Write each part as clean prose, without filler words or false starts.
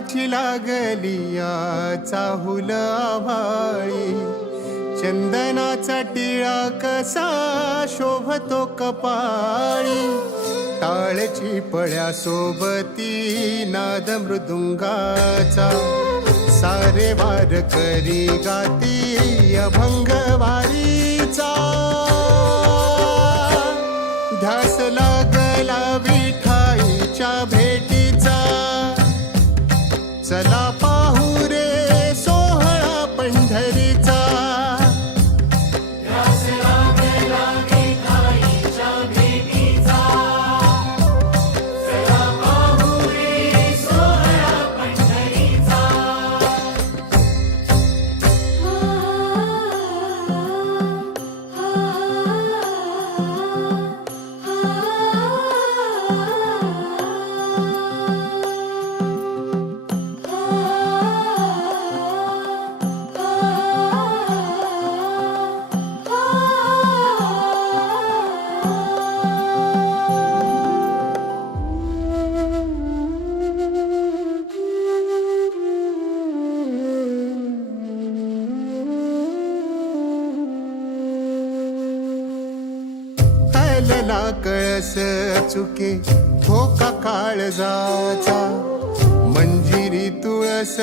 पावसाची लागली या चाहुल आभाळी, चंदनाचा टिळा कसा शोभतो कपाळी, टाळची पळ्या सोबती नाद मृदुंगाचा, सारे वार करी गाती अभंग वारीचा, ध्यास लागला विठाईच्या भेटीचा, चला पाहू रे सोहळा पंढरीचा. ध्यास लागला विठाईच्या भेटीचा, चला पाहू रे सोहळा पंढरीचा. हलला कळस चुके धोका काळजाचा, मंजिरी तुळस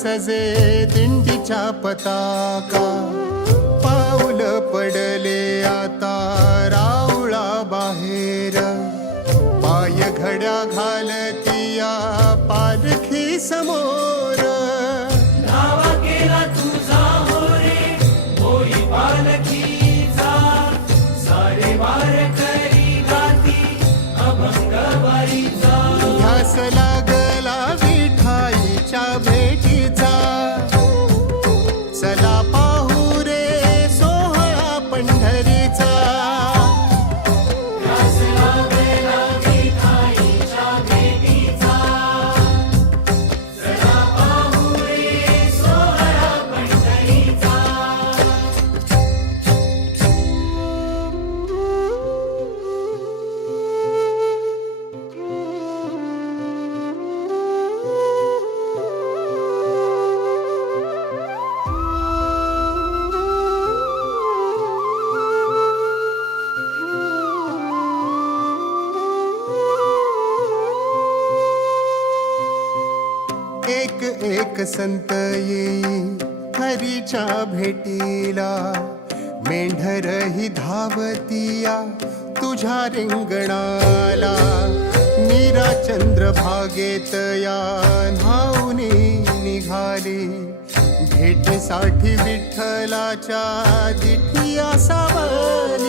सजे दिंडीच्या पताका, पाऊल पडले आता राऊळा बाहेर, पाय घड्या घालतिया पालखी समोर. नावा केला तुझा हो रे होई पालखीचा, सारे वार करी गाती अभंग वारीचा. ध्यास लागला विठाईच्या भेटीचा, चला पाहू रे सोहळा पंढरीचा. ध्यास लागला विठाईच्या भेटीचा, चला पाहू रे सोहळा पंढरीचा. एक एक संत येई हरीच्या भेटीला, मेंढर ही धावतिया तुझ्या रिंगणाला, मीरा चंद्र भागेत या न्हाऊनी निघाली, भेटीसाठी विठ्ठलाच्या जिठिया सावली.